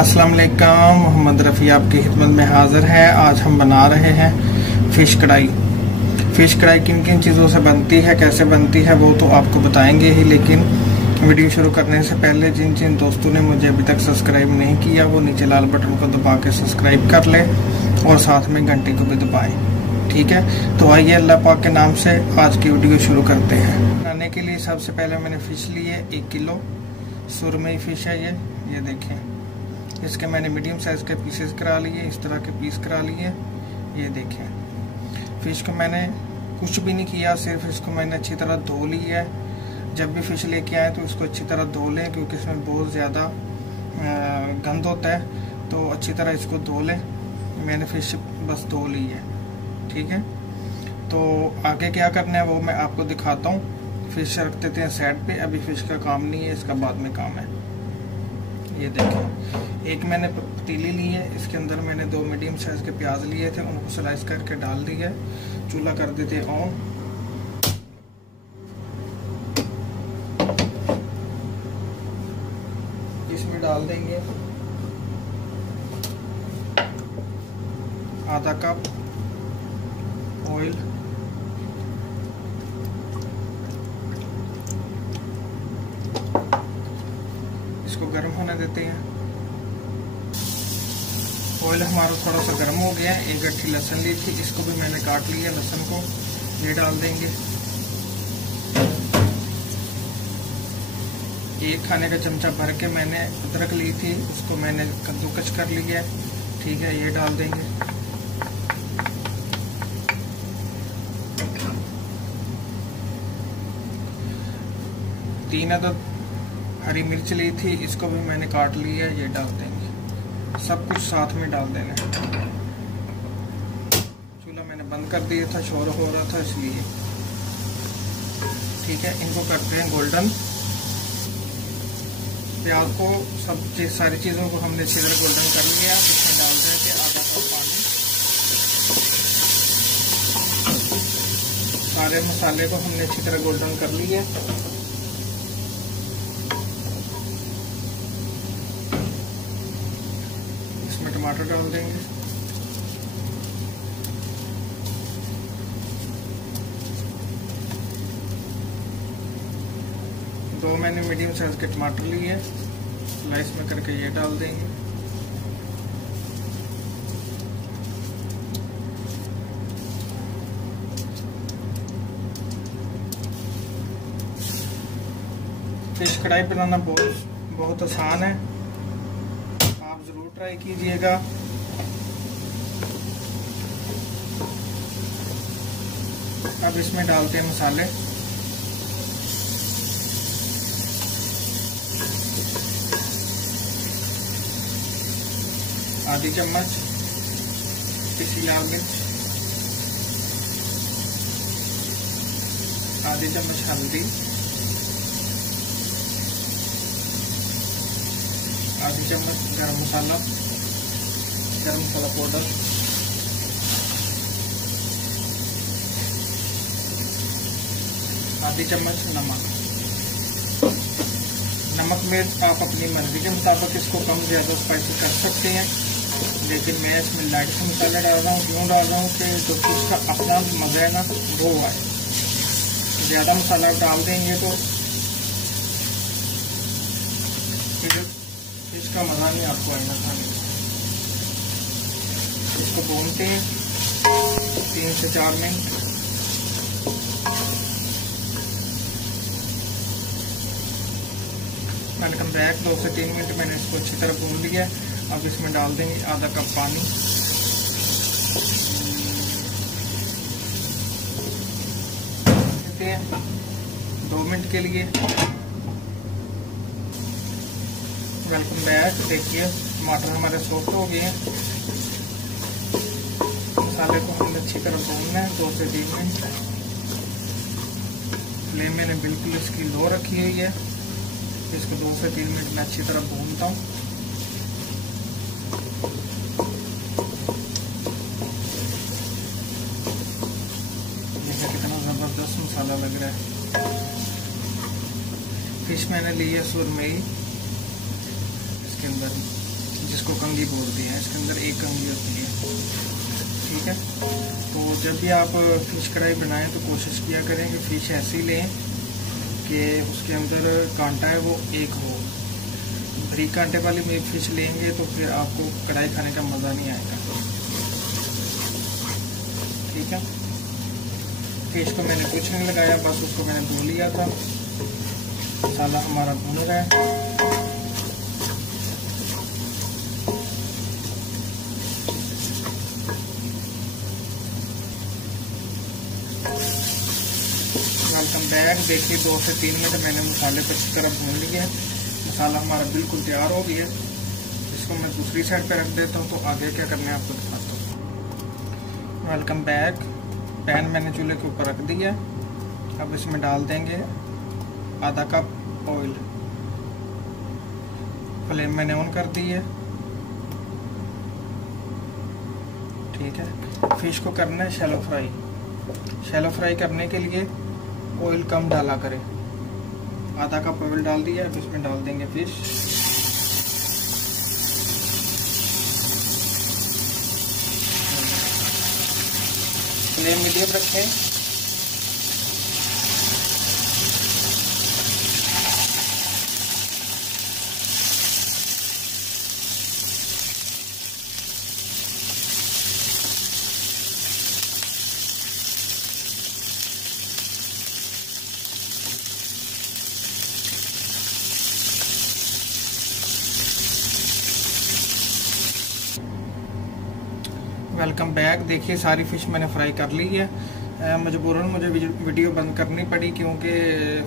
अस्सलाम वालेकुम, मोहम्मद रफ़ी आपकी खिदमत में हाजिर है। आज हम बना रहे हैं फ़िश कढ़ाई। फ़िश कढ़ाई किन किन चीज़ों से बनती है, कैसे बनती है, वो तो आपको बताएंगे ही, लेकिन वीडियो शुरू करने से पहले जिन जिन दोस्तों ने मुझे अभी तक सब्सक्राइब नहीं किया वो नीचे लाल बटन को दबा के सब्सक्राइब कर ले और साथ में घंटी को भी दबाएं। ठीक है, तो आइए अल्लाह पाक के नाम से आज की वीडियो शुरू करते हैं। बनाने के लिए सबसे पहले मैंने फ़िश ली है 1 किलो सुरमई फ़िश है ये देखें। इसके मैंने मीडियम साइज़ के पीसेस करा लिए, इस तरह के पीस करा लिए। ये देखें, फ़िश को मैंने कुछ भी नहीं किया, सिर्फ इसको मैंने अच्छी तरह धो ली है। जब भी फ़िश लेके आए तो इसको अच्छी तरह धो लें, क्योंकि इसमें बहुत ज़्यादा गंद होता है, तो अच्छी तरह इसको धो लें। मैंने फ़िश बस धो ली है। ठीक है, तो आगे क्या करना है वो मैं आपको दिखाता हूँ। फ़िश रख देते हैं साइड पे, अभी फ़िश का काम नहीं है, इसका बाद में काम है। ये देखें, एक मैंने पतीली ली है, इसके अंदर मैंने 2 मीडियम साइज़ के प्याज लिए थे, उनको स्लाइस करके डाल दिया। चूल्हा कर देते हैं ऑन। इसमें डाल देंगे आधा कप ऑयल, इसको गर्म होने देते हैं। ऑयल हमारा थोड़ा सा गर्म हो गया है। 1 गट्ठी लहसुन ली थी, इसको भी मैंने काट लिया। लहसुन को ये डाल देंगे। 1 खाने का चमचा भर के मैंने अदरक ली थी, उसको मैंने कद्दूकस कर लिया। ठीक है, ये डाल देंगे। तीन अदद हरी मिर्च ली थी, इसको भी मैंने काट लिया, ये डाल देंगे। सब कुछ साथ में डाल देना। चूल्हा मैंने बंद कर दिया था, शोर हो रहा था इसलिए। ठीक है, इनको करते हैं गोल्डन। प्याज को सारी चीज़ों को हमने अच्छी तरह गोल्डन कर लिया। इसमें डाल देंगे आधा कप पानी। सारे मसाले को हमने अच्छी तरह गोल्डन कर लिया। इसमें टमाटर डाल देंगे। दो मैंने मीडियम साइज के टमाटर लिए, स्लाइस में करके ये डाल देंगे। फिश कढ़ाई बनाना बहुत आसान है, आप जरूर ट्राई कीजिएगा। अब इसमें डालते हैं मसाले। आधी चम्मच पिसी लाल मिर्च, आधी चम्मच हल्दी, आधी चम्मच गरम मसाला पाउडर, आधी चम्मच नमक। नमक मिर्च आप अपनी मर्जी के मुताबिक इसको कम ज़्यादा स्पाइसी कर सकते हैं, लेकिन मैं इसमें लाइट से मसाला डाल रहा हूँ। क्यों डाल रहा हूँ कि जो इसका अपना मज़ा है ना वो आए। ज़्यादा मसाला डाल देंगे तो इसका मज़ा नहीं आपको आएगा खाने में। इसको भूनते हैं 3 से 4 मिनट। Welcome back. 2 से 3 मिनट मैंने इसको अच्छी तरह भून लिया। अब इसमें डाल देंगे आधा कप पानी। देते हैं 2 मिनट के लिए। Welcome back. देखिए टमाटर हमारे सॉफ्ट हो गए हैं। मसाले को हमने अच्छी तरह भूनना है 2 से 3 मिनट। फ्लेम मैंने बिल्कुल इसकी लो रखी हुई है। इसको 2 से 3 मिनट में अच्छी तरह भूनता हूँ। देखिए कितना ज़बरदस्त मसाला लग रहा है। फिश मैंने ली है सुरमई, इसके अंदर जिसको कंघी बोलते हैं। इसके अंदर एक कंघी होती है, ठीक है। तो जब भी आप फिश कढ़ाई बनाएं तो कोशिश किया करें कि फ़िश ऐसी लें कि उसके अंदर कांटा है वो एक हो। बारीक कांटे वाली में फिश लेंगे तो फिर आपको कढ़ाई खाने का मज़ा नहीं आएगा, ठीक है। फिश को मैंने कुछ नहीं लगाया, बस उसको मैंने धो लिया था। मसाला हमारा भुन रहा है। Welcome back. देखिए 2 से 3 मिनट मैंने मसाले को अच्छी तरह भून लिया है। मसाला हमारा बिल्कुल तैयार हो गया है। इसको मैं दूसरी साइड पे रख देता हूँ, तो आगे क्या करना है आपको दिखाता हूँ। Welcome back. पैन मैंने चूल्हे के ऊपर रख दिया। अब इसमें डाल देंगे आधा कप ऑयल। फ्लेम मैंने ऑन कर दी है, ठीक है। फिश को करना है शैलो फ्राई। शैलो फ्राई करने के लिए ऑयल कम डाला करें। आधा कप ऑयल डाल दिया। अब इसमें डाल देंगे फिश। फ्लेम मीडियम रखें। Welcome back. देखिए सारी फ़िश मैंने फ्राई कर ली है। मजबूरन मुझे वीडियो बंद करनी पड़ी क्योंकि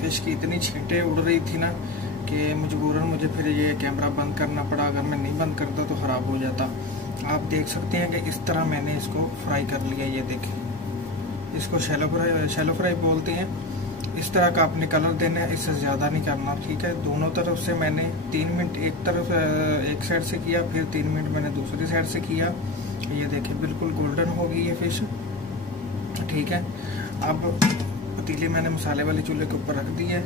फ़िश की इतनी छींटें उड़ रही थी ना कि मजबूरन मुझे फिर ये कैमरा बंद करना पड़ा। अगर मैं नहीं बंद करता तो ख़राब हो जाता। आप देख सकते हैं कि इस तरह मैंने इसको फ्राई कर लिया। ये देखें, इसको शैलो फ्राई बोलते हैं। इस तरह का आपने कलर देना है, इससे ज़्यादा नहीं करना, ठीक है। दोनों तरफ से मैंने 3 मिनट एक साइड से किया, फिर 3 मिनट मैंने दूसरी साइड से किया। ये देखिए बिल्कुल गोल्डन हो गई है फिश, ठीक है। अब पतीली मैंने मसाले वाले चूल्हे के ऊपर रख दी है।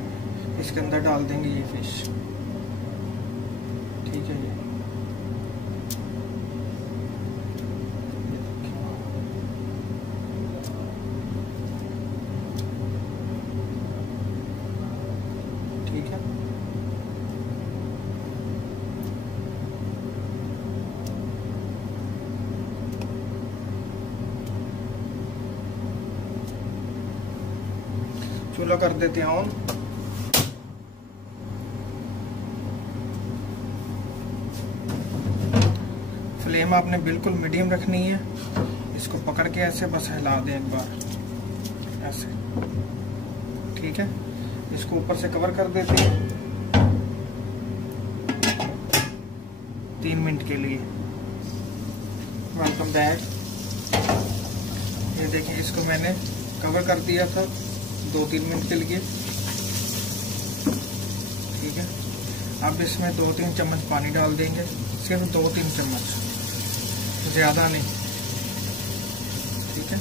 इसके अंदर डाल देंगे ये फिश, ठीक है। ये ठीक है। चूल्हा कर देते हैं ऑन। फ्लेम आपने बिल्कुल मीडियम रखनी है। इसको पकड़ के ऐसे बस हिला दें एक बार, ऐसे, ठीक है। इसको ऊपर से कवर कर देते हैं 3 मिनट के लिए। Welcome back. ये देखें, इसको मैंने कवर कर दिया था 2-3 मिनट के लिए, ठीक है। अब इसमें 2-3 चम्मच पानी डाल देंगे, सिर्फ 2-3 चम्मच, ज़्यादा नहीं, ठीक है।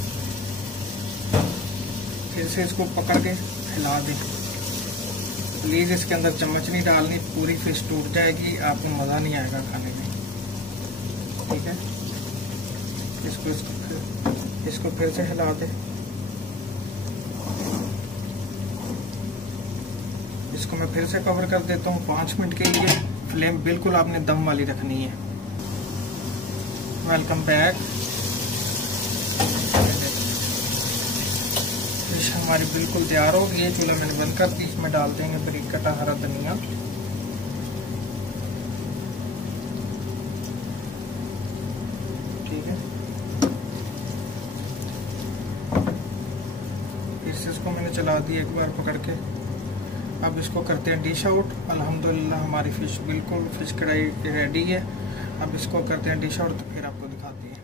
फिर से इसको पकड़ के हिला दें। प्लीज़ इसके अंदर चम्मच नहीं डालनी, पूरी फिश टूट जाएगी, आपको मज़ा नहीं आएगा खाने में, ठीक है। इसको फिर से हिला दें। इसको मैं फिर से कवर कर देता हूँ 5 मिनट के लिए। फ्लेम बिल्कुल आपने दम वाली रखनी है। Welcome back. फिश हमारी बिल्कुल तैयार हो गई है। चूल्हा मैंने बंद कर दी। इसमें डाल देंगे बारीक कटा हरा धनिया, ठीक है। फिर से इसको मैंने चला दी एक बार पकड़ के। अब इसको करते हैं डिश आउट। अल्हम्दुलिल्लाह हमारी फ़िश बिल्कुल फिश कढ़ाई रेडी है। अब इसको करते हैं डिश आउट, तो फिर आपको दिखाते हैं।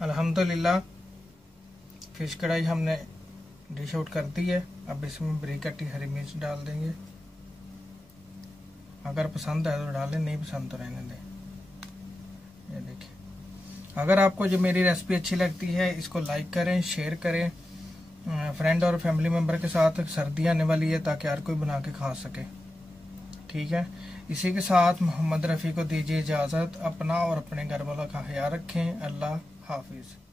अल्हम्दुलिल्लाह फिश कढ़ाई हमने डिश आउट कर दी है। अब इसमें बारीक कटी हरी मिर्च डाल देंगे। अगर पसंद है तो डालें, नहीं पसंद तो रहने दें। ये देखिए, अगर आपको जो मेरी रेसिपी अच्छी लगती है इसको लाइक करें, शेयर करें फ्रेंड और फैमिली मेम्बर के साथ। सर्दी आने वाली है ताकि हर कोई बना के खा सके। ठीक है, इसी के साथ मोहम्मद रफ़ी को दीजिए इजाज़त। अपना और अपने घर वालों का ख्याल रखें। अल्लाह हाफिज़।